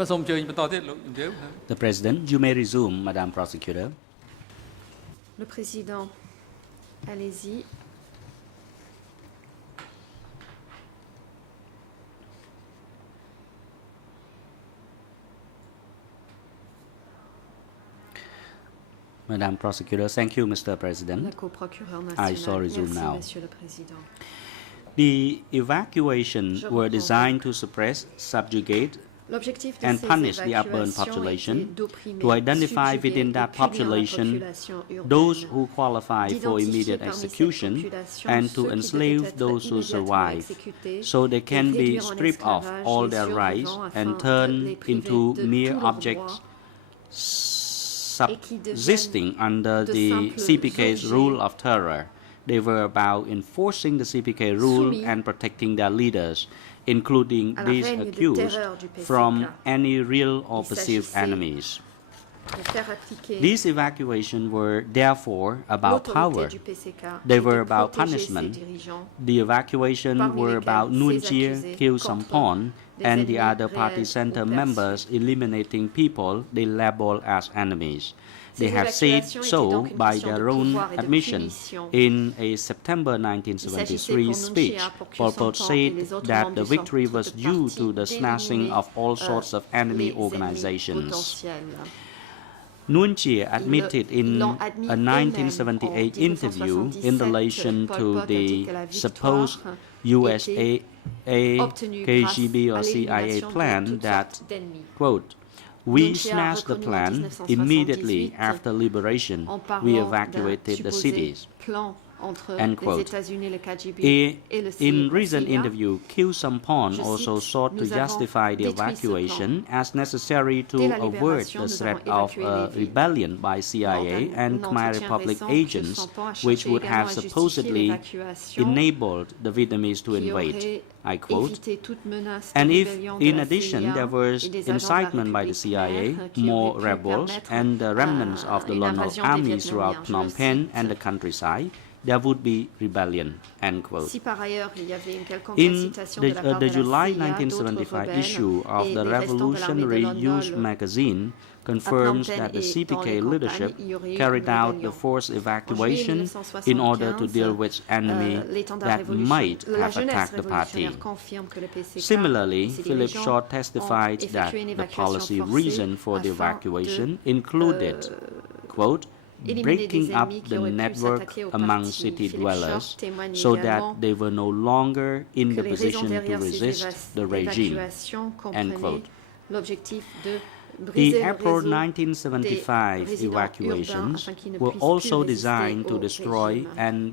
The President, you may resume, Madam Prosecutor. Le Président, allez-y. Madam Prosecutor, thank you, Mr. La President. co-procureure I shall nationale. resume Merci, now. Monsieur le Président. The evacuation Je were reprends designed to suppress, subjugate, L'objectif de and ces punish the upburn évacuations population, était d'opprimer, to identify subjuguer within et that punir la population population urbaine, those who qualify for d'identifier immediate parmi cette execution population and ceux to qui devaient enslave être those who immédiatement survive, exécutés so they et can be réduire en stripped of esclavage all les their rights survivants afin and de les turned priver into de mere tous leurs objects droits qui deviennent subsisting under de the simples CPK's objets rule of terror. They were about enforcing the CPK rule soumis and protecting their leaders, including à la these règne de accused, terreur du PCK. from any real or Il perceived s'agissait enemies. de faire appliquer These evacuations were therefore about l'autorité power. du PCK They et were de about protéger ses punishment. dirigeants, The evacuation parmi were lesquels about ces Nuon Chea, accusés Khieu contre Samphan, des and the ennemis other party réels center ou members eliminating people they label as enemies. They Ces have said évacuations étaient so donc une by question their de own pouvoir et de admission. punition. In a September Il s'agissait 1973 pour Nuon speech, Chea, pour Khieu Pol Pot Samphan et said les autres that membres the du victory centre was de due parti to the smashing d'éliminer, of all sorts of enemy les ennemis organizations. potentiels. Nuon Chea admitted Ils in l'ont admis a eux-mêmes 1978 en interview in 1977, relation Pol to Pot a dit the que la supposed victoire USA, obtenue KGB grâce or à CIA l'élimination de plan toutes that, sortes d'ennemis. quote, "We Nuon Chea a smashed the reconnu en plan 1978 immediately after liberation. en We parlant d'un evacuated the supposé cities." plan entre End les quote. États-Unis, le KGB et le In CIA. recent interview, Khieu Samphan Je also cite, sought to "Nous avons justify the détruit ce evacuation as necessary to Dès la avert libération, the nous threat avons of évacué a les villes. rebellion by Lors CIA d'un and Khmer entretien Republic récent, Khieu agents, Samphan a which cherché would également have à justifier supposedly l'évacuation enabled the Vietnamese to qui invade. aurait I quote, évité toute menace de "And if, rébellion de in la addition, CIA there was et des agents de la incitement by the République CIA, khmère qui more aurait pu rebels, permettre and the remnants à of the une Lon Nol invasion des armies throughout Vietnamiens, Phnom je Penh cite, and the countryside, there would be rebellion." End quote. Si par ailleurs il y avait une quelconque In incitation de la part the de la July CIA, 1975 d'autres issue rebelles of et the des restants de l'armée Revolutionary de Lon Youth Nol magazine à confirms Phnom Penh that the et dans CPK les campagnes, leadership il y aurait eu carried une out the rébellion. forced En evacuation juillet in order to 1975, deal with enemy l'étendard that might la have jeunesse attacked the party. révolutionnaire confirme que le PCK Similarly, et ses Philip dirigeants Shaw ont testified that effectué une the évacuation policy forcée reason for the afin evacuation de, included, quote, éliminer breaking des up ennemis qui the auraient pu network s'attaquer au among parti. city Philippe Shaw dwellers témoigne so that également they were no longer in que the les raisons position to derrière ces resist the regime. évacuations End comprenaient quote. l'objectif de The briser le April réseau 1975 des résidents urbains evacuations afin qu'ils ne were puissent also plus résister designed to au destroy régime. and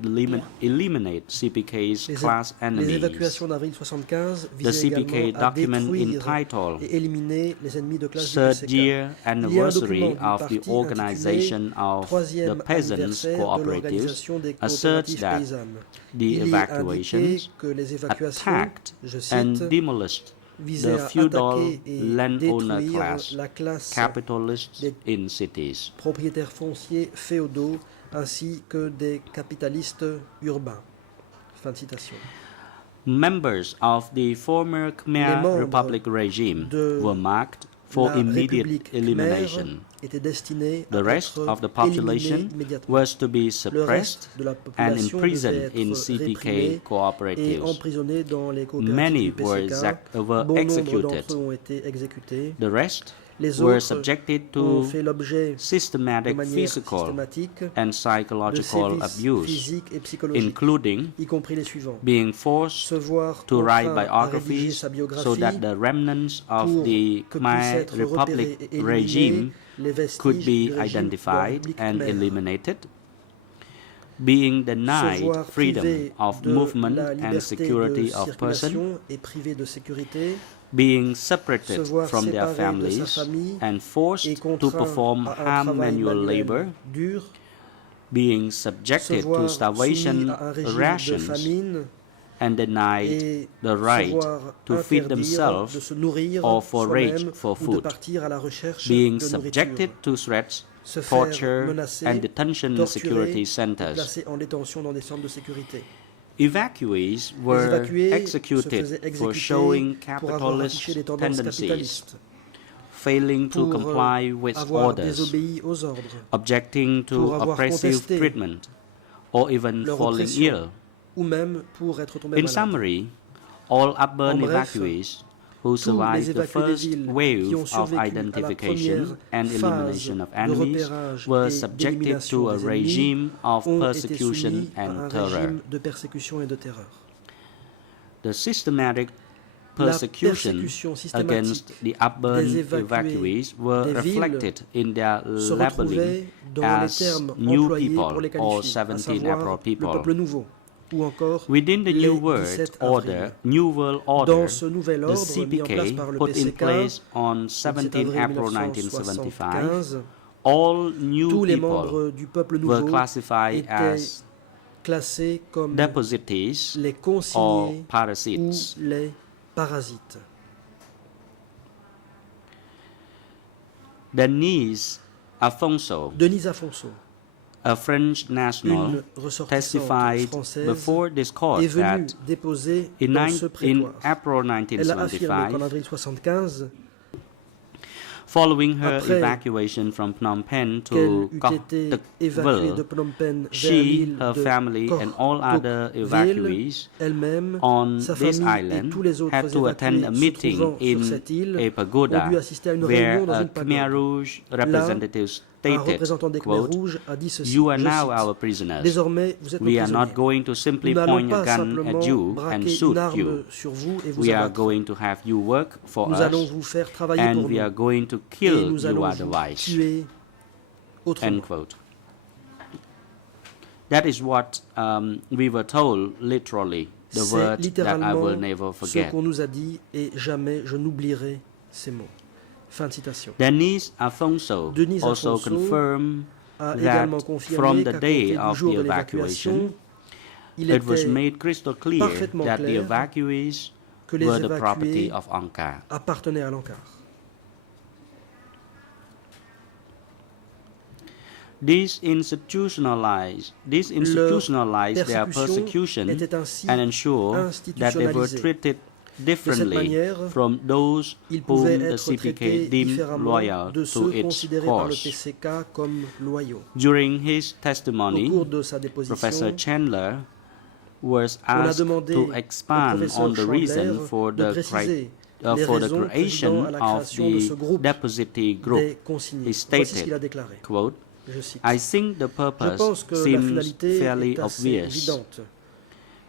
eliminate CPK's class Les enemies. évacuations d'avril 75 The visaient CPK également à document détruire entitled et éliminer les ennemis de classe du Third PCK. Year Anniversary document du of the parti organization of the Troisième Peasants anniversaire de Cooperatives l'organisation des asserts coopératives that paysannes. the Il y est evacuations indiqué que les évacuations, attacked je and cite, demolished visaient the à feudal attaquer et landowner détruire class, la classe capitalists des in cities. propriétaires fonciers féodaux ainsi que des capitalistes urbains. Fin de citation. Members of the former Khmer membres Republic regime de were marked for La immediate République elimination. khmère était destinée The à rest être of the éliminée population immédiatement. was to be Le suppressed reste de la and population imprisoned devait in être CPK réprimée et cooperatives. emprisonnée dans les coopératives Many du were PCK. were Bon nombre executed. d'entre eux ont été exécutés. The rest Les were autres subjected ont to fait l'objet de systematic manière physical systématique and de psychological sévices abuse, physiques et psychologiques, including y compris les suivants. being forced Se voir to write contraint à rédiger biographies sa so biographie that the remnants of pour the que puissent Khmer être Republic repérés et regime éliminés les vestiges could be du régime de la identified République and khmère. eliminated, being Se denied voir freedom privé of de movement la and liberté security de of person, circulation et privé de sécurité, being se separated voir from their séparé de sa families famille and et forced to contraint perform à un hard travail manual manuel labor, dur, being se subjected to voir soumis starvation à un régime de rations famine and denied et the se right voir to feed interdire themselves de se nourrir or forage soi-même for ou de food, partir à la recherche being de subjected nourriture, to threats, se faire torture, menacer, and detention torturer security et centers. placé en détention dans des centres de sécurité. Evacuees Les were évacués se executed faisaient for exécuter showing pour avoir affiché capitalist des tendances tendencies. capitalistes. failing to pour comply with avoir orders, désobéi aux ordres, objecting to pour avoir oppressive contesté treatment, or even leur falling oppression, ill. ou même pour être tombé In malade. summary, all urban En bref, evacuees who tous les survived the évacués des first villes qui wave ont of survécu à la identification première and phase elimination of de enemies repérage were et subjected d'élimination to a des ennemis regime of ont été persecution soumis à un and terror. régime de persécution et de terreur. The systematic La persecution persécution against systématique the urban des évacués evacuees were des villes reflected in their se labeling retrouvait dans les as termes new employés pour les people or qualifier, à 17 savoir April le people. peuple nouveau, ou encore Within the les New World 17 Order, avril. New World Dans Order, ce nouvel the ordre mis en place CPK par le put in PCK, place on le 17 17 avril April 1975, 1975, all new tous les people membres du peuple were nouveau classified étaient as classés comme depositees les or consignés ou parasites. les parasites. Denise Afonso, Denise Afonso, a French national, une ressortissante testified française, before this court est venue that déposer in, dans ce in prétoire. April Elle a affirmé qu'en 1975, avril 1975, following her Après evacuation from Phnom Penh qu'elle to eut été évacuée de Koktokville, Phnom Penh vers she, l'île her de family, and all other Koktokville, evacuees elle-même, on sa this famille et island tous les autres had to attend a évacués se meeting trouvant sur in cette île a ont pagoda dû assister à une where réunion dans a une pagode. Khmer Rouge representative Un stated, représentant des Khmer quote, Rouges a dit ceci, "You are je now cite, our prisoners. désormais vous êtes nos We are not prisonniers. going to simply Nous point n'allons a pas gun simplement at you and braquer shoot une arme you. sur vous et vous We are abattre. going to have you work for Nous allons us vous faire travailler and pour we are nous going to et kill nous you allons vous otherwise." tuer autrement. End quote. That is what we were told literally, the C'est word that I littéralement will never ce forget. qu'on nous a dit et jamais je n'oublierai ces mots. Fin de citation. Denise Afonso Denise also Afonso confirmed A that également from confirmé the qu'à day compter du of jour the de evacuation, l'évacuation, il it was était made crystal clear parfaitement that the clair evacuees que les were the property évacués of Angkar. appartenaient à l'Ankar. These institutionalized their persecution était ainsi and ensure that they were institutionnalisée. treated differently manière, from those Ils whom pouvaient the être CPK traités deemed différemment loyal de to ceux its considérés par le cause. PCK comme loyaux. During his Au testimony, cours de sa déposition, Professor Chandler was on a asked demandé to au expand professeur on the reason Chandler for de the, préciser les for the raisons présidant creation à la of création de ce the groupe depositee group. des consignés. He Voici ce qu'il a stated, déclaré. quote, Je cite. "I think the Je purpose pense que la seems finalité fairly est assez obvious. évidente.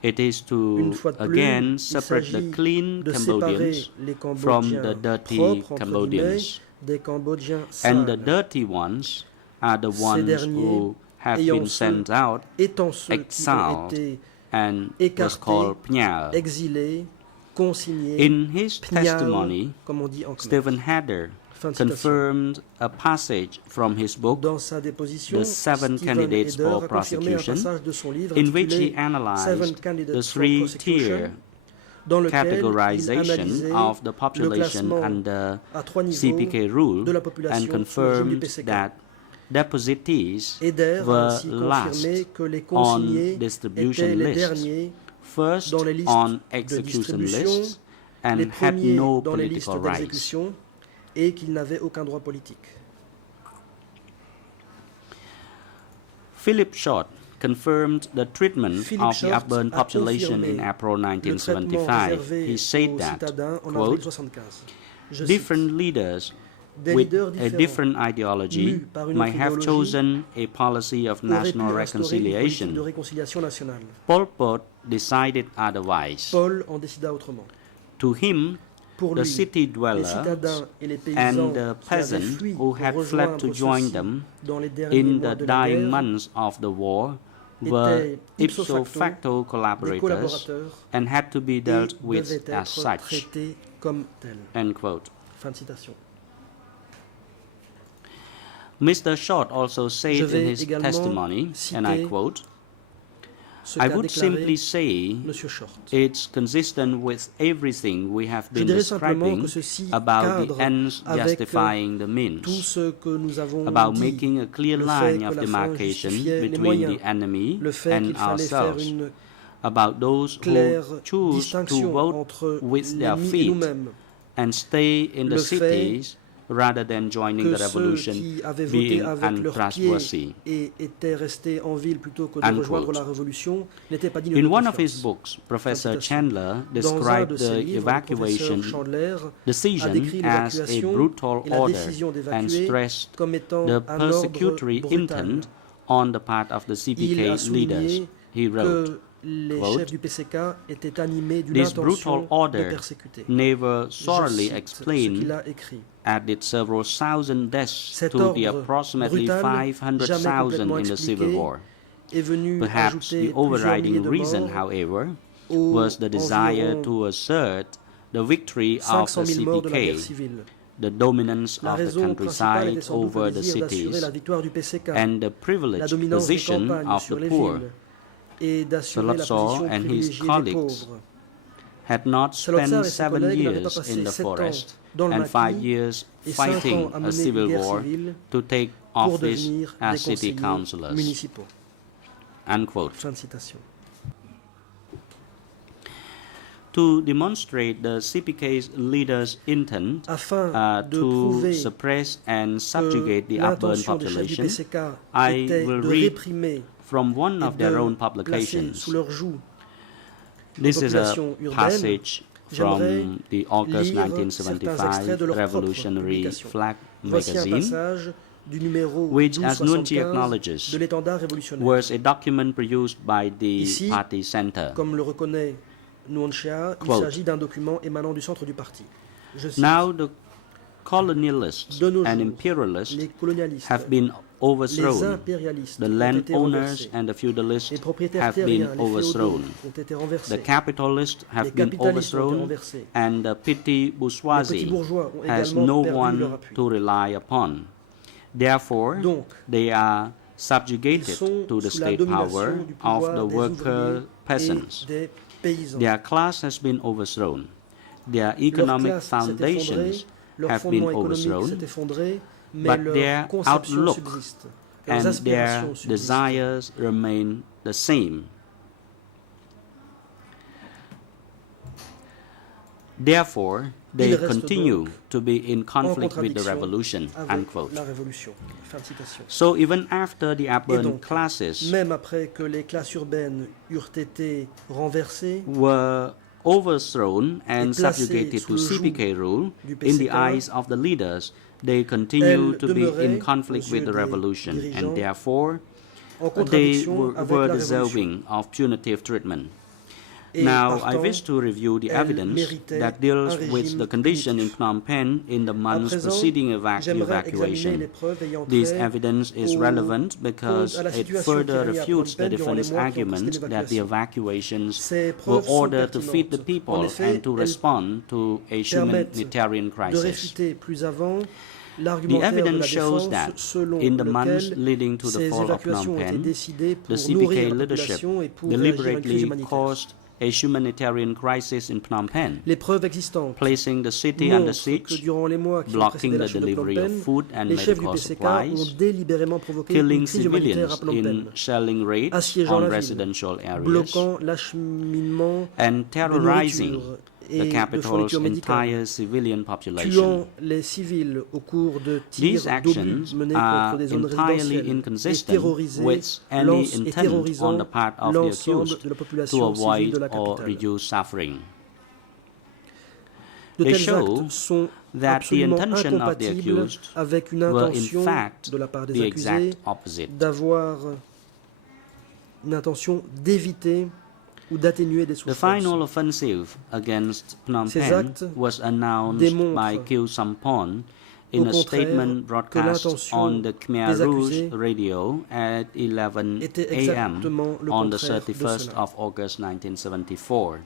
It is to Une fois de plus, again il separate s'agit the clean de séparer Cambodians les from Cambodgiens the dirty propres, entre Cambodians. guillemets, des Cambodgiens And the sales. dirty ones are the Ces ones derniers who have ayant been ceux- sent out Étant ceux qui ont exiled été and was écartés, called Pnyal. exilés, consignés, In his Pnyal, testimony, comme on dit en Khmer. Stephen Hader Fin de citation. confirmed a passage from his book Dans sa déposition, The Seven Stephen Candidates Heder for a confirmé un Prosecution, passage de son livre in which he intitulé Seven analyzed Candidates the for three-tier Prosecution, dans lequel il categorization analysait of the le population classement under à 3 niveaux CPK rule de la population and sous le régime du confirmed PCK. that depositees Eder a were ainsi confirmé last que les on consignés distribution étaient les lists, derniers first dans les listes on de execution distribution, lists, les and had premiers no dans les listes political rights. d'exécution et qu'ils n'avaient aucun droit politique. Philip Short confirmed the treatment Philip of the Short urban a population confirmé in April Le traitement 1975. réservé He said aux that, citadins en avril quote, 75. Je cite, different leaders des with leaders a différents different ideology mus par une might autre have idéologie chosen a policy of auraient pu national instaurer une politique de reconciliation. réconciliation nationale. Pol Pot decided otherwise. Paul en décida autrement. To him, Pour the lui, city les dwellers citadins et les and paysans the qui avaient peasants fui who pour had fled rejoindre to join ceux-ci them dans les derniers in mois the de la dying guerre months of the war were étaient ipso facto des collaborators collaborateurs and had to be et dealt with devaient as être such. traités comme tels. End quote. Fin de citation. Mr. Short also said Je in vais his également testimony, and I citer quote, Ce "I qu'a would déclaré simply say Monsieur Short. it's consistent with everything we have Je been dirais simplement describing que ceci about the cadre ends avec justifying the tout means, ce que nous avons about dit, making a clear le fait line que of la fin demarcation justifiait les between moyens, the enemy le fait and qu'il fallait faire ourselves, une about those who claire choose to distinction vote entre with their l'ennemi et feet nous-mêmes, and stay in the le fait cities rather than joining que the ceux revolution qui avaient voté being avec leurs untrustworthy. pieds et étaient restés en ville plutôt que de Unquote. rejoindre la révolution n'étaient pas dignes In de one of his confiance. books, Professor Fin de citation. Chandler Dans un described de ses the livres, le professeur evacuation Chandler a decision décrit as a l'évacuation brutal et la order décision and d'évacuer stressed comme étant the un ordre persecutory brutal. intent on the part of the Il CPK a leaders. souligné He wrote, que les quote, chefs du PCK étaient animés d'une "This intention brutal de order persécuter. never Je thoroughly cite ce explained qu'il a écrit. added several thousand deaths Cet to the ordre approximately brutal, 500,000 jamais complètement in the Civil expliqué, War. est venu Perhaps ajouter the plusieurs milliers overriding de reason, morts however, aux was the desire environ to assert the victory of 500 the 000 morts de la guerre CPK, civile. the dominance La of the raison principale était countryside sans doute over le the désir d'assurer cities la victoire du PCK, and the la privileged dominance des position campagnes of sur the les poor villes et d'assurer la Salazar position and his privilégiée des colleagues pauvres. had not Salazar spent et ses 7 collègues n'avaient pas years passé in the 7 ans forest dans le and 5 maquis years et 5 fighting ans à a mener une civil guerre war civile to take pour office devenir des as city conseillers councillors." municipaux. Unquote. Fin de citation. To demonstrate the CPK's leaders' intent Afin de to prouver suppress and que subjugate the upburn l'intention des chefs du population, PCK I était will de read réprimer from one et of their own de placer publications. sous leur joug This is a population urbaine, passage j'aimerais from the August lire certains extraits de 1975 leur propre Revolutionary publication. Flag Voici un magazine, passage du numéro which, as Nunchi 1275 acknowledges, de l'étendard révolutionnaire. was a document produced by the Ici, party center. Comme le reconnaît Nuancia, il Quote. s'agit d'un document émanant du centre du parti. Je cite, Now the colonialists de nos and jours, imperialists les colonialistes, have been les imperialists, impérialistes the ont été landowners renversés, and the feudalists les propriétaires have been terriens, les féodaux overthrown. ont été The renversés, capitalists les have been capitalistes ont été overthrown, renversés, and the petty les petits bourgeoisie bourgeois ont has également no perdu leur one appui. to rely upon. Therefore, Donc, they are ils subjugated sont to the sous la state domination power du of pouvoir the des worker ouvriers peasants. et des paysans. Their class has been overthrown. Their Leur economic classe s'est effondrée, foundations leur have fondement been économique s'est overthrown, effondré, mais but leur their conception outlook subsiste, leurs and their aspirations subsistent. desires remain the same. Therefore, they Ils restent continue donc to be in en conflict with the contradiction revolution. avec Unquote. la révolution. Fin de citation. So even after the Et urban donc, classes même après que les classes urbaines eurent été renversées, were overthrown and et placées subjugated sous to le joug CPK rule, du in the PCK, eyes of the leaders, they continue elles to be demeuraient in aux conflict yeux with the des revolution, dirigeants and therefore en they contradiction avec were la révolution. deserving of punitive treatment. Et Now, I partant, wish to review the elles evidence méritaient that deals un with régime the condition in punitif. Phnom Penh in the À months présent, preceding the j'aimerais examiner evacuation. les preuves ayant This trait evidence is au- relevant because à la it situation further qui régnait à refutes Phnom the Penh durant les defense mois qui ont précédé argument that the l'évacuation. evacuations Ces were preuves sont ordered to feed the pertinentes. people En effet, and to elles respond to a permettent humanitarian de crisis. réfuter plus avant The l'argumentaire de la evidence shows défense that selon in the months lequel leading to the ces fall of évacuations Phnom ont été Penh, décidées the pour CPK nourrir la leadership population et pour réagir à une crise deliberately humanitaire. caused a humanitarian crisis in Phnom Penh, Les preuves existantes placing the city under montrent que siege, durant les mois qui ont blocking précédé la the chute de Phnom delivery of Penh, food and les chefs du medical PCK ont supplies, délibérément provoqué une killing crise humanitaire à civilians Phnom Penh, in shelling raids assiégeant on la ville, residential areas, bloquant l'acheminement and de terrorizing nourriture the et de capital's fourniture médicale, entire civilian population. tuant les civils au cours de tirs These d'obus actions menés are contre des zones entirely résidentielles et inconsistent terrorisés with any et intent terrorisant on the part of the l'ensemble accused de la to population civile avoid de la or capitale. reduce suffering. De They tels show actes sont that the absolument intention of the incompatibles accused avec une were in intention fact de la part the des accusés exact opposite. d'avoir une intention d'éviter ou d'atténuer des The final souffrances. offensive against Phnom Ces Penh actes was announced démontrent, by Khieu Samphan in au a contraire, statement que broadcast l'intention on the Khmer des Rouge accusés radio at 11 était a.m. exactement le on the contraire de 31st cela. of August 1974.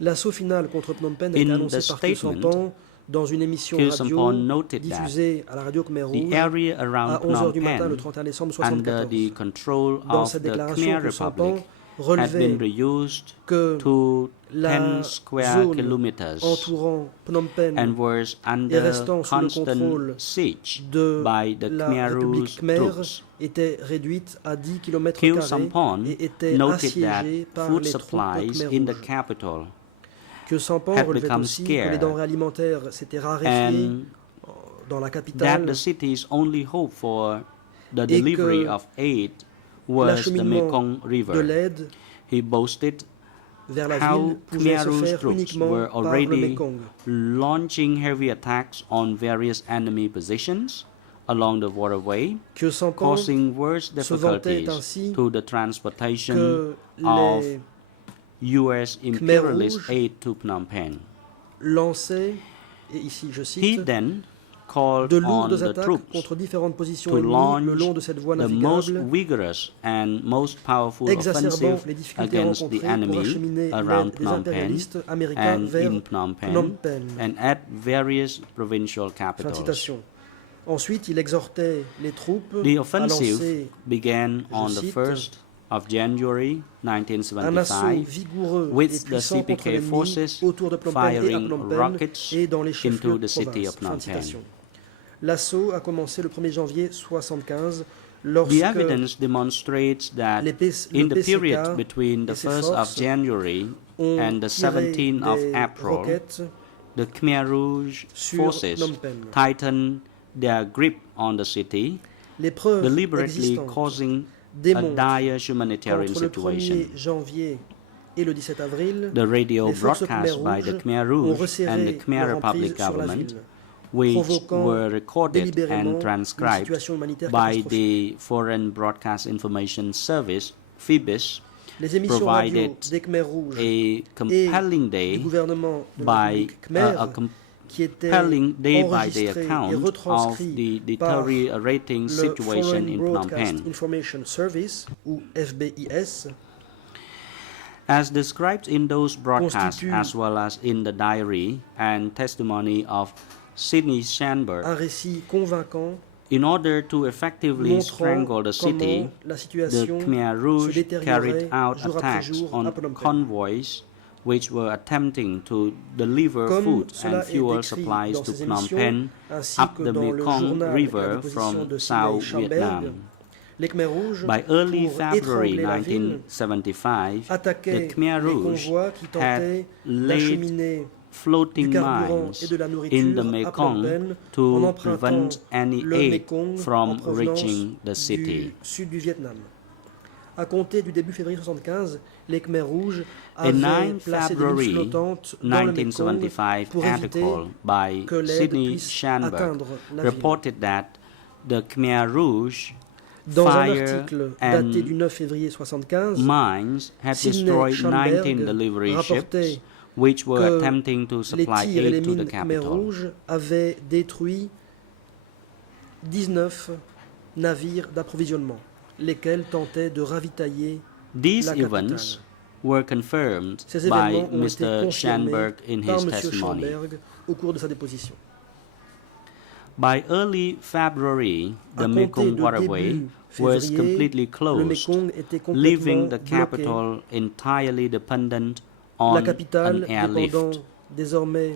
L'assaut final contre Phnom Penh a In été annoncé the par Khieu statement, Samphan dans une émission Khieu radio Samphan noted that diffusée à la radio Khmer the Rouge area à around 11h Phnom du matin le Penh, 31 décembre under 1974. the control Dans of cette the déclaration, Khmer Khieu Samphan Republic, had been relevait reduced que to la 10 square zone kilometers entourant Phnom Penh and was et under restant sous le constant contrôle siege de by the la Khmer Rouge République Khmer troops. était réduite à 10 km Khieu Samphan et était noted that assiégée par food les troupes supplies Khmer in the Rouge. capital Que Samphan had relevait become aussi que les scarce denrées alimentaires s'étaient raréfiées and dans la that capitale, the city's only hope for the et delivery que of aid was the l'acheminement Mekong de River. l'aide He boasted vers la how ville pouvait se Khmer Rouge faire troops uniquement were par le already Mekong. launching heavy attacks on various enemy positions along the waterway, Que Sampan causing worse se vantait difficulties ainsi to the transportation que of les U.S. imperialist Rouges aid to Phnom Penh. lançaient, et ici je He cite, then called de on lourdes the attaques troops contre différentes positions to ennemies le launch long de cette voie the most navigable, vigorous and most powerful exacerbant offensive les difficultés against the rencontrées pour enemy acheminer around l'aide des Phnom Penh impérialistes américains and vers in Phnom Phnom Penh Penh. and at various provincial Fin de capitals. citation. Ensuite, il exhortait les troupes The à offensive lancer began on the cite, 1st of January un assaut 1975 vigoureux et with the puissant contre CPK l'ennemi forces autour de Phnom Penh et à firing Phnom Penh rockets et dans les chefs-lieux into de the city province. of Fin Phnom de Penh. citation. L'assaut a commencé le 1er janvier 1975 The lorsque evidence demonstrates that le in the PCK period between the et ses 1st of forces January ont and the tiré 17th of des April, roquettes the Khmer Rouge sur forces Phnom Penh. tightened their grip on the city, Les preuves deliberately existantes causing a démontrent dire humanitarian qu'entre le situation. 1er janvier et le 17 avril, The radio les forces broadcasts Khmer by the Rouges Khmer ont Rouge and the resserré Khmer leur emprise Republic sur la government, ville, which provoquant were recorded délibérément and une transcribed situation humanitaire by catastrophique. the Foreign Broadcast Information Service, PHIBIS, Les émissions radio provided des Khmer Rouges a compelling du day gouvernement de la by République Khmer a qui étaient compelling day by day enregistrés et account of retranscrits the par deteriorating le situation Foreign in Phnom Broadcast Penh. Information Service, ou FBIS, As described in those broadcasts constitue as well as in the diary and testimony of Sidney Shanberg, un récit convaincant in order to effectively montrant strangle the city, comment la the situation Khmer se Rouge détériorait carried out jour après attacks jour on à Phnom Penh. convoys which were attempting to deliver Comme food cela and est fuel écrit supplies dans to ces Phnom émissions, Penh ainsi up que the dans le Mekong journal et la River déposition from de South Sidney Vietnam. Schamberg, les Khmer Rouges, By early pour February étrangler la ville, 1975, the attaquaient Khmer les Rouge convois qui had tentaient laid d'acheminer du floating carburant mines et de la in the nourriture à Phnom Mekong Penh en to empruntant prevent any le aid Mekong en from provenance reaching the city. du sud du Vietnam. À compter du début février 1975, les Khmer Rouges A avaient 9 placé des lignes February flottantes dans le Mekong 1975 pour éviter article by que l'aide Sidney puisse Schanberg atteindre la ville. reported that the Khmer Rouge Dans un fire article daté and du 9 février 1975, mines had Sidney destroyed 19 Schanberg delivery rapportait ships which were que attempting to les supply tirs et les aid to the mines Khmer capital. Rouges avaient détruit 19 navires d'approvisionnement, lesquels tentaient de ravitailler These la events capitale. were confirmed Ces by événements ont été Mr. confirmés Schanberg in par his M. testimony. Schamberg au cours de sa déposition. By early February, the À compter Mekong de waterway début was février, completely le closed, Mekong était leaving complètement the bloqué. capital entirely dependent La on an capitale airlift. dépendant désormais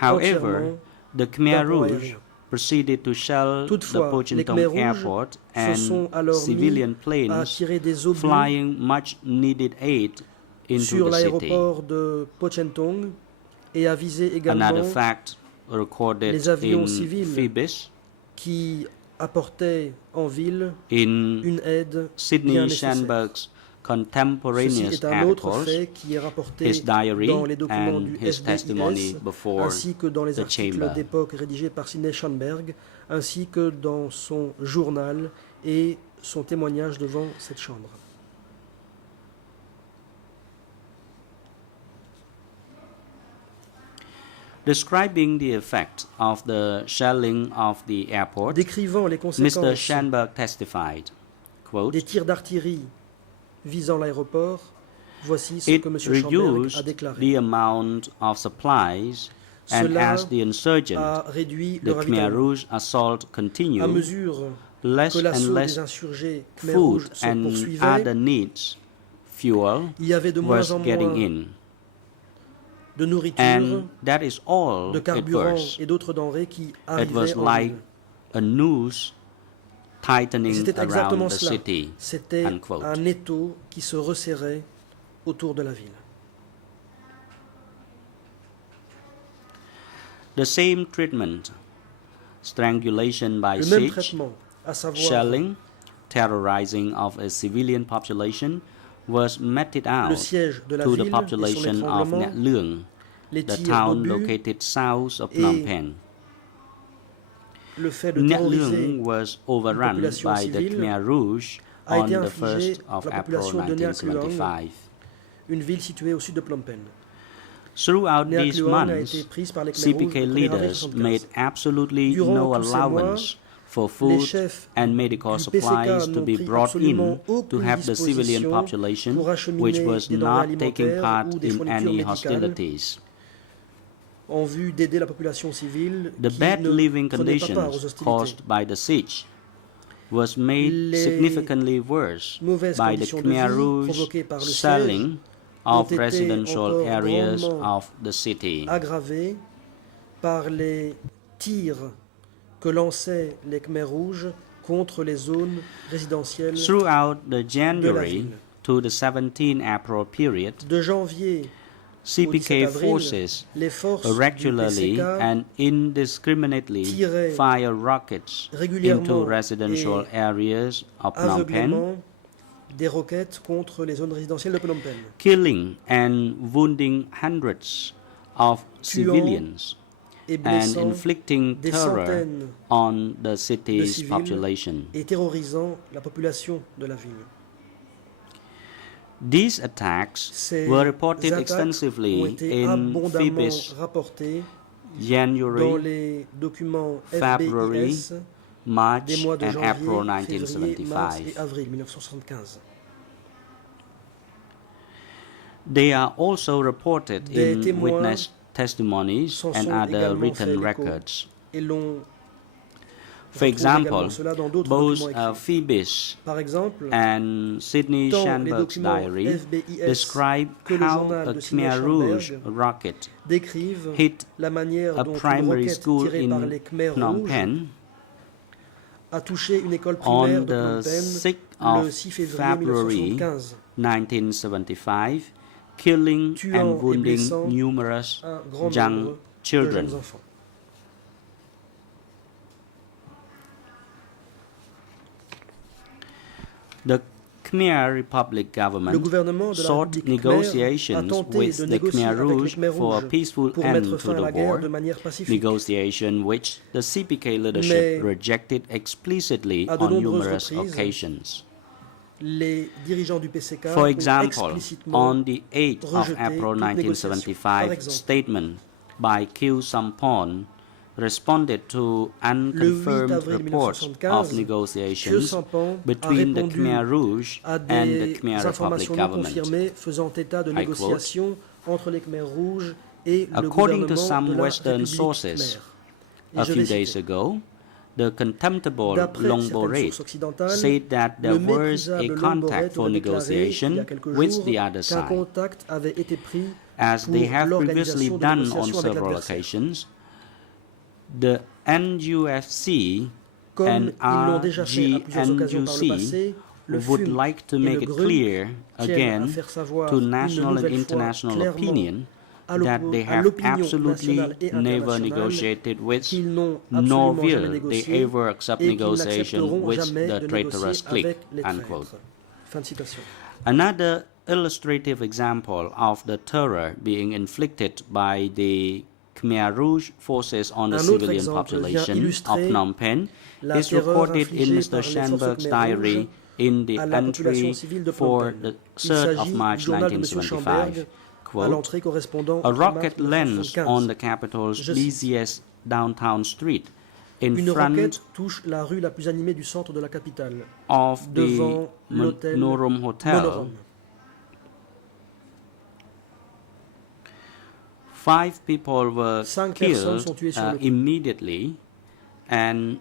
However, entièrement the Khmer d'un pont Rouge aérien. proceeded to shell the Toutefois, les Pochinton Khmer Rouges airport se sont and alors civilian mis à planes tirer des obus flying much needed aid into sur the city. l'aéroport de Pochentong et à viser également Another fact recorded les avions in civils Phoebus qui apportaient en ville in une aide bien Sidney nécessaire. Schanberg's Ceci contemporaneous est un autre articles, fait qui est rapporté his diary dans les documents and du his testimony FBIS, before ainsi que dans les the articles chamber. d'époque rédigés par Sidney Schanberg, ainsi que dans son journal et son témoignage devant cette chambre. Describing the effect of the shelling of the airport, Décrivant les Mr. conséquences Schanberg testified, quote, des tirs d'artillerie visant l'aéroport, voici ce "It que M. Schanberg a reduced déclaré. the amount of supplies, and Cela as the insurgent, a réduit le the Khmer ravitaillement. Rouge assault À continued, mesure less que and l'assaut less des insurgés Khmer food Rouges se and poursuivait, other needs, fuel, il y avait de moins was en getting moins in. de nourriture, And that is all de it carburant was. et d'autres denrées qui It arrivaient was en like ville. a noose Et tightening c'était around exactement the cela. city. C'était Unquote. un étau qui se resserrait autour de la ville. The same treatment strangulation by Le même siege, traitement, à savoir shelling, terrorizing of a civilian population, was meted le out siège de la to the ville et son population of étranglement, Nha Luang, les the tirs town d'obus located south of et Phnom Penh. le fait de Nha terroriser Luang was overrun population by the civile Khmer Rouge a on été the infligé 1st of à la April population de Nha Kluang, 1975. une ville située au sud de Phnom Penh. Throughout Nha these Kluang a months, été prise par les Khmer CPK Rouges le 1er avril leaders 1975. made absolutely Durant no tous ces mois, allowance for les food chefs and medical du PCK supplies to n'ont be pris brought absolument in to aucune have the civilian disposition population, pour which acheminer was des denrées not taking alimentaires part ou des in fournitures any médicales hostilities. en vue d'aider la population civile The qui bad ne living prenait pas part aux conditions hostilités. caused by the siege was made Les significantly worse mauvaises by the conditions de Khmer vie Rouge provoquées par le siège selling of ont été residential encore areas grandement of the city. aggravées par les tirs que lançaient les Khmer Rouges contre les zones résidentielles Throughout the de la January ville. to the 17 April period, De janvier au 17 CPK avril, forces les forces du regularly PCK and indiscriminately tiraient fire rockets into régulièrement residential et areas of Phnom Penh, aveuglément des roquettes contre les zones résidentielles de Phnom Penh, killing and wounding hundreds of civilians et and blessant inflicting des terror centaines on the de city's civils population. et terrorisant la population de la ville. These attacks Ces were reported attaques ont extensively été in abondamment Phoebus, rapportées dans January, les documents February, FBIS des March, mois de and janvier, April février, mars 1975. et avril 1975. They are also reported Des in témoins witness testimonies s'en and sont other également written fait l'écho records. et l'on For retrouve example, également cela dans d'autres both documents écrits. Phoebus Par exemple, and Sidney tant les Shanberg's documents diary FBIS describe que le how journal a de Sidney Khmer Rouge Schanberg rocket décrivent hit la manière a dont une primary roquette school tirée par in les Khmer Phnom Rouges Penh a touché une école primaire on de Phnom the Penh 6th le of 6 février February 1975, 1975, killing tuant and et wounding blessant numerous un grand young nombre de children. jeunes enfants. The Khmer Republic Le government gouvernement de la sought République khmer a negotiations tenté with de the négocier Khmer avec les Rouge Khmer for a Rouges peaceful pour end mettre to fin à the la guerre war, de manière pacifique. negotiation which the CPK leadership Mais rejected explicitly à de on nombreuses numerous reprises, occasions. Les dirigeants du PCK For ont example, explicitement on the 8th of rejeté April toute négociation. Par 1975, exemple, statement by Khieu Samphan responded to le 8 unconfirmed avril reports of 1975, Khieu negotiations Samphan a between the répondu Khmer Rouge à and the des Khmer Republic informations non government. confirmées faisant état de I négociations entre les Khmer Rouges et le According to gouvernement some de la Western République sources, khmer. Et a je few vais days citer. ago, the contemptible D'après Longbo certaines Raid sources occidentales, said that there le was a méprisable Longbo contact Raid for aurait déclaré il y a negotiation quelques with jours the other qu'un side. contact avait été pris As pour they have previously l'organisation de done on négociations avec several l'adversaire. occasions, the NUFC Comme and ils l'ont déjà fait à plusieurs occasions par le passé, le would FUNC like to et make le it GRUNC clear tiennent à again faire savoir to une national and nouvelle fois international clairement opinion à that they à have l'opinion absolutely nationale et never internationale negotiated with, qu'ils n'ont nor absolument jamais will they négocié ever accept et qu'ils negotiation n'accepteront with jamais the de traitorous négocier clique. avec les Unquote. traîtres. Fin de citation. Another illustrative example of the terror being inflicted by the Khmer Rouge forces on the Un autre civilian exemple vient population of illustrer Phnom Penh la is terreur recorded in infligée Mr. par les forces Schanberg's Khmer diary Rouges in the à la population entry civile de Phnom for Penh. the Il 3rd s'agit of du March journal de M. 1975. Schanberg à Quote, l'entrée correspondant a au 3 mars rocket lands on 1975. the capital's Je cite. busiest downtown street in Une front roquette touche la rue la plus animée du centre de la capitale, of the devant l'hôtel Norum Hotel. Monorom. 5 people were 5 personnes sont killed tuées sur le coup. immediately and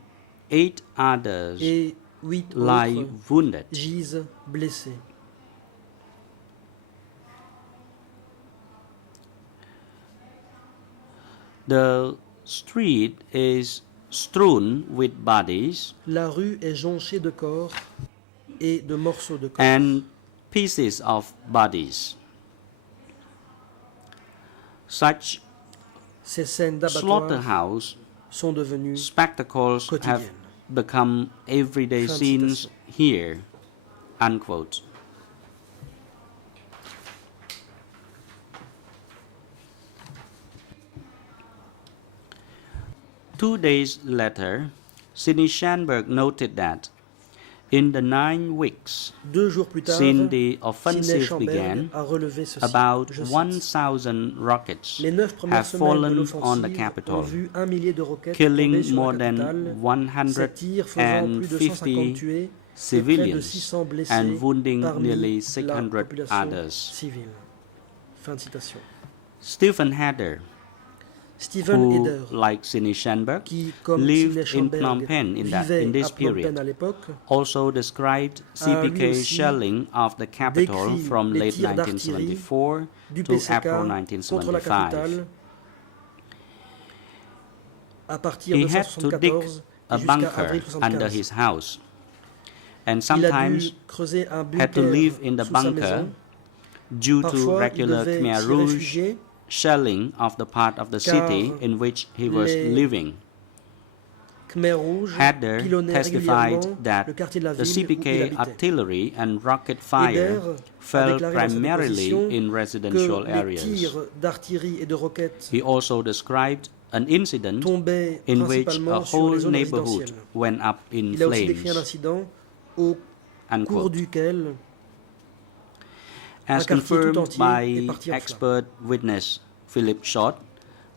8 others Et 8 lie autres wounded. gisent blessés. The street is strewn with bodies La rue est jonchée de corps et de morceaux de corps. and pieces of bodies. Such Ces scènes d'abattoir slaughterhouse sont devenues Spectacles have quotidiennes. become everyday Fin de scenes citation. here. Unquote. Two days later, Sidney Schanberg noted that in the 9 weeks 2 jours plus tard, since the Sidney offensive Schanberg began, a relevé ceci. about Je cite, 1,000 rockets les 9 premières have semaines de fallen on the l'offensive ont Capitol, vu 1 millier de roquettes tomber killing sur more la than capitale, ces tirs faisant plus de 150 150 tués et près de civilians 600 blessés and wounding parmi nearly la 600 population others. civile. Fin de citation. Stephen Heder, Stephen who, Heder, like Sidney Schanberg, qui, comme lived Sidney in Phnom Schanberg, Penh vivait in à this Phnom Penh period, à l'époque, also described a lui CPK aussi shelling of the Capitol décrit from les late tirs d'artillerie 1974 du to PCK April contre la 1975. capitale à partir He de had to dig 1974 a jusqu'à bunker avril under 75. his house, and Il a dû sometimes creuser un had to bunker live in the sous sa bunker maison. due to Parfois, il regular devait Khmer s'y Rouge réfugier shelling of the part of the car city in which he was les living. Khmer Rouge Heder pilonnaient testified régulièrement that le quartier de la the ville où il CPK habitait. artillery and rocket fire Heder a fell déclaré dans sa primarily déposition in residential que les areas. tirs d'artillerie et de roquettes He also described an incident tombaient in which a principalement sur whole les zones neighborhood résidentielles. went up in Il a aussi décrit un flames. incident au cours Unquote. duquel As un quartier tout confirmed entier est by parti en flammes. expert witness Philip Short,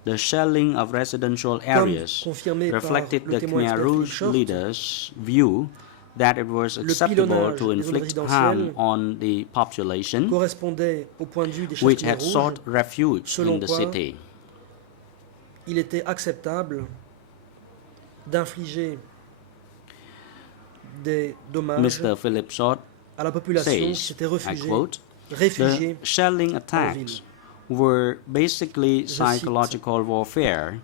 the shelling of residential Comme areas confirmé par reflected le the témoin Khmer expert Rouge Philip Short, leaders' view that it was le acceptable pilonnage to des zones inflict harm résidentielles on the population correspondait au point de vue des chefs which Khmer had Rouges. sought refuge selon in the quoi city. Il était acceptable d'infliger des dommages Mr. Philip Short à la population qui says, s'était I réfugiée, quote, réfugiée the shelling attacks were basically Je cite, psychological warfare.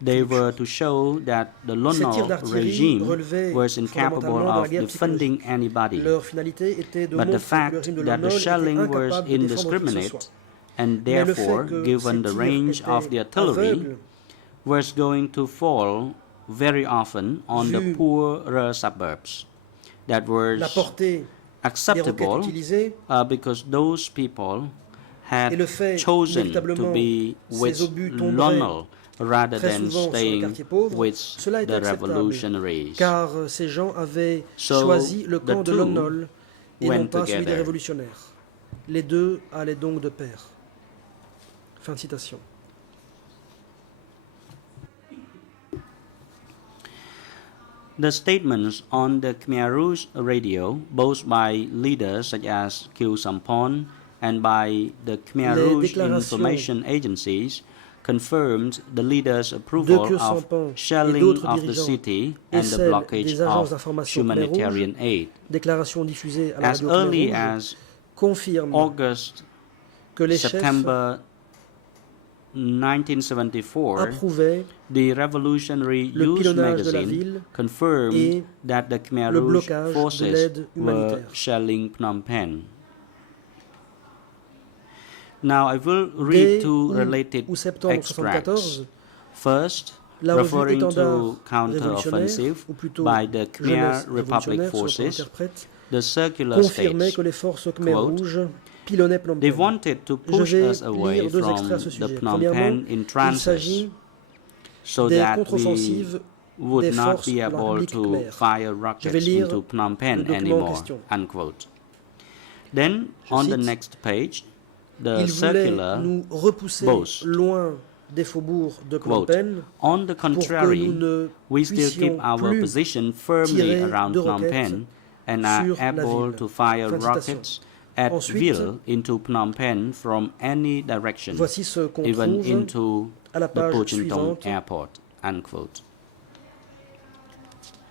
They were to show that the Ces tirs Lon Nol d'artillerie regime relevaient was incapable fondamentalement de la of guerre defending anybody. Leur finalité était de But the montrer que le fact régime de that Lon the Nol était shelling was incapable de défendre qui que ce soit. indiscriminate and Mais le fait therefore, que given ces the tirs range of the étaient artillery, aveugles, was going to fall very often on the Vu poorer suburbs. That was la portée des roquettes acceptable utilisées because those people et le had fait chosen to inévitablement be with ces obus tomberaient Lon rather très than souvent sur les staying quartiers pauvres, with cela était the acceptable, revolutionaries. car ces gens avaient So, choisi le the camp de two Lon Nol et went non pas celui des together. révolutionnaires. Les deux allaient donc de pair. Fin de citation. The statements on the Khmer Rouge radio, both by leaders such as Khieu Samphan and by the Khmer Les Rouge déclarations information agencies, confirmed the leaders' de approval Khieu of Samphan et shelling d'autres of the dirigeants city et and the celle blockage des agences of d'information Khmer Rouge, humanitarian aid. déclaration diffusée à la As radio Khmer early Rouge, as confirme August, que les chefs September 1974, approuvaient the Revolutionary le News pilonnage de la magazine ville confirmed et that the Khmer le Rouge blocage de forces l'aide were humanitaire. shelling Phnom Penh. Now I will read Dès two août related ou septembre extracts. 1974, First, la revue referring to Étendard counter-offensive révolutionnaire, ou plutôt by the Khmer jeunesse Republic révolutionnaire, selon qu'on forces, l'interprète, the circular confirmait states, que les forces Khmer quote, Rouges pilonnaient Phnom they Penh. wanted to Je push vais us away lire deux from extraits à ce the sujet. Phnom Premièrement, Penh in il trances s'agit so des that we contre-offensives would des not forces be de la able République to Khmer. fire Je vais rockets lire into Phnom le Penh document en anymore, question. unquote. Then, Je on the cite, next page, the Ils voulaient circular nous repousser boast, loin des faubourgs de Phnom quote, Penh on the pour que contrary, nous ne we still keep puissions our plus position firmly tirer around de Phnom roquettes Penh and are sur la able ville. to fire Fin de citation. rockets at Ensuite, will into Phnom Penh from any direction, Voici ce qu'on even trouve into à la the page Pochentong suivante. airport, unquote.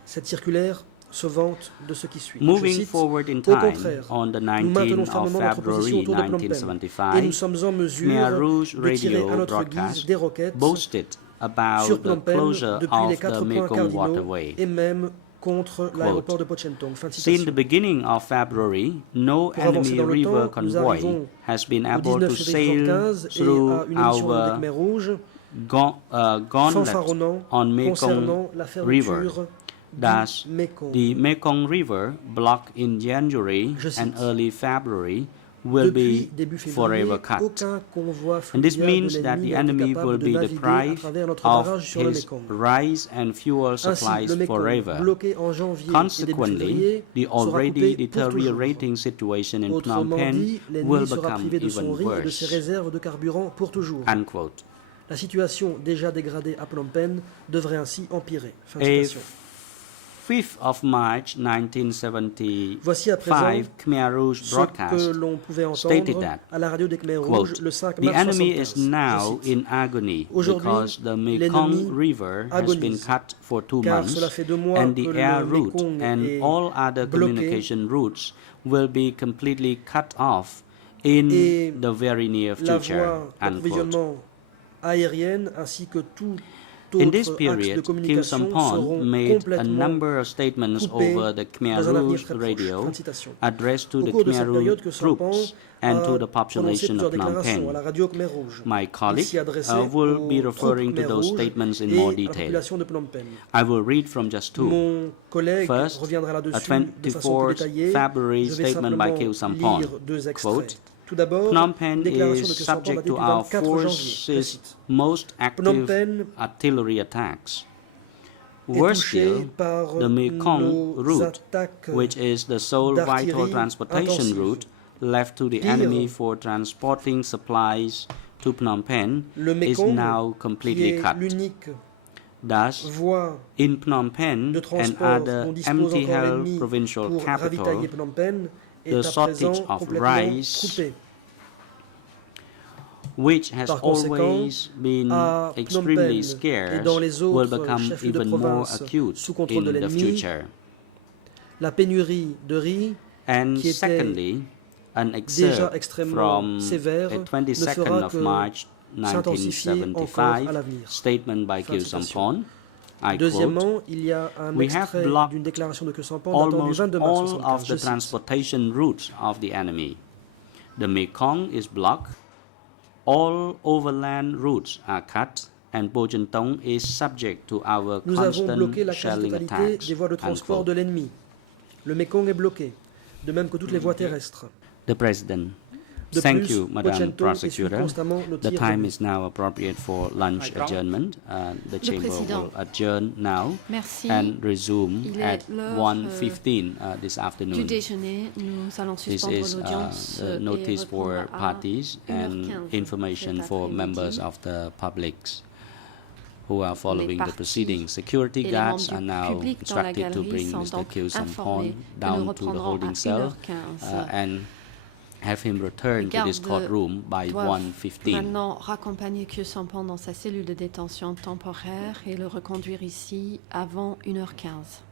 Cette circulaire se vante de ce qui suit. Je Moving cite, forward in Au time, contraire, on the nous maintenons 19th of fermement notre position February autour de Phnom Penh et nous 1975, sommes en Khmer mesure Rouge de tirer radio à notre guise broadcast des roquettes boasted about sur the Phnom Penh closure depuis les of the 4 points Mekong cardinaux waterway. et même contre l'aéroport de Pochentong. Fin de Since citation. the beginning of February, no Pour avancer enemy dans le river temps, nous convoy arrivons has been au able to 19 février sail 1975 et through à une émission des our Khmer Rouges gauntlet fanfaronnant on Mekong concernant la River. fermeture Thus, du Mekong. the Mekong River, blocked in January Je and cite, early February, will Depuis be début février, forever cut. aucun convoi And this fluvial means de that l'ennemi the n'a été enemy capable will de be naviguer à deprived travers notre of barrage sur le his Mekong. rice and fuel Ainsi, supplies le Mekong, forever. bloqué en janvier et début Consequently, février, the sera already coupé pour toujours. deteriorating situation in Phnom Autrement Penh dit, will l'ennemi sera become privé de son even riz et de ses worse. réserves de carburant pour toujours. Unquote. La situation déjà dégradée à Phnom Penh devrait ainsi empirer. Fin de A citation. 5th of March 1975 Voici à présent Khmer Rouge ce que broadcast l'on pouvait stated entendre that, à la radio des Khmer Rouges quote, le 5 "The mars enemy is 75. now Je cite, in agony Aujourd'hui, because the l'ennemi Mekong River has been agonise, cut for 2 car months cela fait 2 mois and que the le air route Mekong and est all other bloqué communication routes will be completely cut off in et the very near la future." voie Unquote. d'approvisionnement aérienne ainsi que tout In this autre axe de period, Khieu communication Samphan seront made a complètement number of statements coupés over the Khmer dans un avenir Rouge très proche. radio Fin de citation. addressed to Au the cours de Khmer cette Rouge période, que Sampan troops and to a the prononcé population plusieurs of Phnom déclarations à Penh. la radio Khmer Rouge. My Il colleague s'y adressait will aux be troupes referring to Khmer those Rouges statements in et more à la detail. population de Phnom Penh. I will read from just two. Mon collègue First, reviendra a là-dessus de façon plus 24th détaillée. February Je vais statement by simplement Khieu Samphan. lire 2 extraits. Quote, Tout d'abord, Phnom une Penh déclaration is de Khieu Samphan subject datée to du our 24 janvier. Je forces' cite, most Phnom active Penh artillery attacks. est Worse touché still, par the Mekong nos route, attaques which is the sole vital d'artillerie transportation intensive. route left to the Pire, enemy for transporting supplies to Phnom Penh, le is Mekong, now qui completely est cut. l'unique Thus, voie in Phnom Penh de and transport other dont dispose empty encore held l'ennemi provincial pour capital, ravitailler Phnom Penh est the à présent shortage of complètement rice coupée. which has Par conséquent, always been à Phnom extremely Penh scarce, et dans les will autres become chefs-lieux de even more province acute sous contrôle de in the l'ennemi, future. La pénurie de riz, And qui était secondly, an déjà excerpt extrêmement from sévère, the ne 22nd fera of que March s'intensifier encore à 1975 l'avenir. statement by Fin de Khieu citation. Samphan. I quote, Deuxièmement, il y a un "We have extrait blocked d'une déclaration de Khieu Samphan datant du almost 22 mars all 75. of Je the cite, transportation routes of the enemy. The Mekong is blocked, all overland routes are cut, and Bojantong is subject to our Nous avons bloqué la constant shelling quasi-totalité attacks." des voies de transport Unquote. de l'ennemi. Le Mekong est bloqué, de même que toutes les voies terrestres. The President. De Thank plus, you, Madam Washington essuie Prosecutor. constamment nos The tirs time ennemis. is now appropriate for lunch adjournment. The chamber Président. will adjourn now Merci. and resume Il est at l'heure, 1:15 this Du afternoon. déjeuner, nous allons This suspendre is l'audience the et notice for reprendre à parties and 1h15 information cet for après-midi. members of the publics who are following the parties proceedings. Security et les guards membres are du now public dans la instructed to galerie bring sont Mr. donc Khieu Samphan informés que nous down to the reprendrons à holding cell 1h15. and have him return to this Gardes courtroom by doivent 1:15. maintenant raccompagner Khieu Samphan dans sa cellule de détention temporaire et le reconduire ici avant 1h15.